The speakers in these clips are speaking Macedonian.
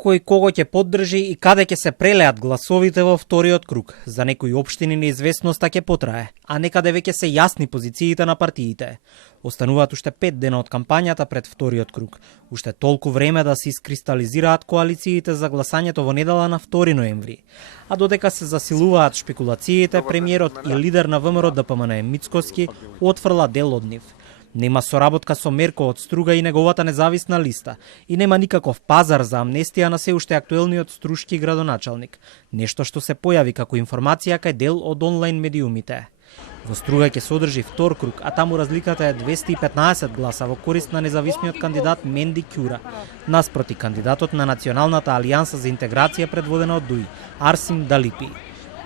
кој кого ќе поддржи и каде ќе се прелеат гласовите во вториот круг. За некои општини неизвестноста ќе потрае, а некаде веќе се јасни позициите на партиите. Остануваат уште 5 дена од кампањата пред вториот круг. Уште толку време да се искристализираат коалициите за гласањето во недела на 2 ноември. А додека се засилуваат шпекулациите, премиерот и лидер на ВМРО ДПМН Мицкоски отфрла дел од нив. Нема соработка со Мерко од Струга и неговата независна листа и нема никаков пазар за амнестија на се уште актуелниот струшки градоначалник, нешто што се појави како информација кај дел од онлайн медиумите. Во Струга ќе се одржи втор круг, а таму разликата е 215 гласа во корист на независниот кандидат Менди Кјура, наспроти кандидатот на Националната алијанса за интеграција предводена од ДУИ, Арсим Далипи.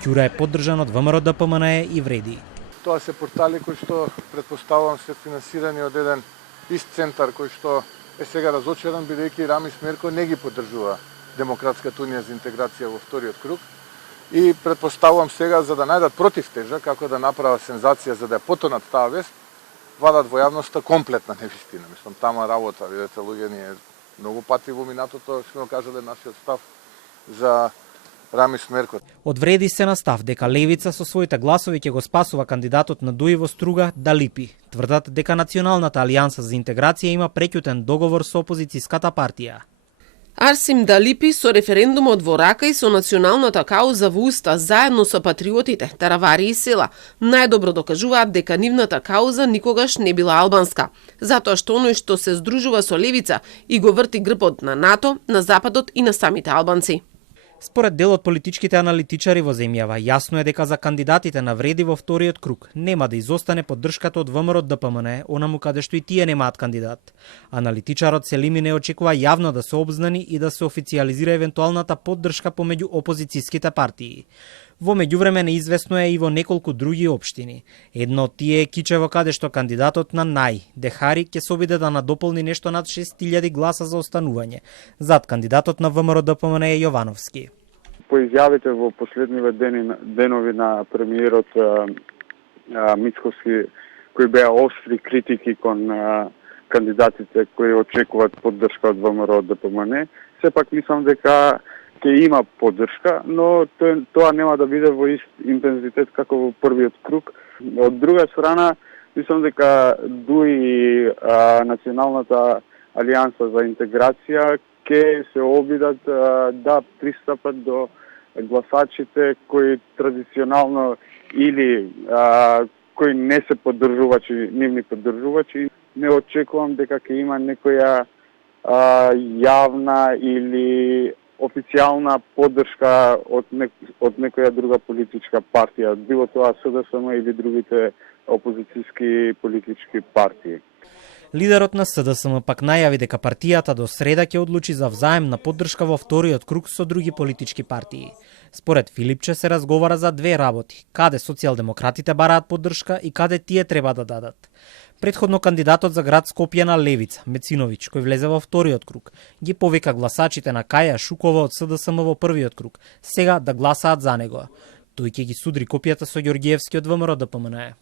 Кјура е поддржан од ВМРО ДПМН и Вреди. Тоа се портали кои што претпоставувам се финансирани од еден ист центар кој што е сега разочаран бидејќи Рамис Мерко не ги поддржува Демократската унија за интеграција во вториот круг и претпоставувам сега за да најдат противтежа како да направат сензација за да ја потонат таа вест, вадат во јавноста комплетна невистина. Мислам тама работа, видете луѓе, ние многу пати во минатото сме кажале нашиот став за Рамис Мерко. Од Вреди се настав дека Левица со своите гласови ќе го спасува кандидатот на ДУИ во Струга Далипи. Тврдат дека Националната алијанса за интеграција има преќутен договор со опозицијската партија. Арсим Далипи со референдумот во рака и со националната кауза во уста заедно со патриотите, таравари и села, најдобро докажуваат дека нивната кауза никогаш не била албанска, затоа што оној што се здружува со левица и го врти грбот на НАТО, на Западот и на самите албанци. Според дел од политичките аналитичари во земјава, јасно е дека за кандидатите на Вреди во вториот круг нема да изостане поддршката од ВМРО ДПМН, онаму каде што и тие немаат кандидат. Аналитичарот Селими не очекува јавно да се обзнани и да се официјализира евентуалната поддршка помеѓу опозицијските партии. Во меѓувреме неизвестно е и во неколку други општини. Едно од тие е Кичево, каде што кандидатот на НАЙ, Дехари, ќе се обиде да надополни нешто над 6000 гласа за останување. Зад кандидатот на ВМРО ДПМН е Јовановски. По изјавите во последниве денови на премиерот Мицкоски, кои беа остри критики кон кандидатите кои очекуваат поддршка од ВМРО ДПМН, сепак мислам дека ќе има поддршка, но тоа нема да биде во ист интензитет како во првиот круг. Од друга страна, мислам дека ДУИ и Националната алијанса за интеграција ќе се обидат да пристапат до гласачите кои традиционално или кои не се поддржувачи, нивни поддржувачи. Не очекувам дека ќе има некоја јавна или официјална поддршка од некоја друга политичка партија, било тоа СДСМ или другите опозицијски политички партии. Лидерот на СДСМ пак најави дека партијата до среда ќе одлучи за взаемна поддршка во вториот круг со други политички партии. Според Филипче се разговара за две работи, каде социјалдемократите бараат поддршка и каде тие треба да дадат. Предходно кандидатот за град Скопје на Левица, Мециновиќ, кој влезе во вториот круг, ги повика гласачите на Каја Шукова од СДСМ во првиот круг, сега да гласаат за него. Тој ќе ги судри копијата со Ѓоргиевски од ВМРО ДПМН.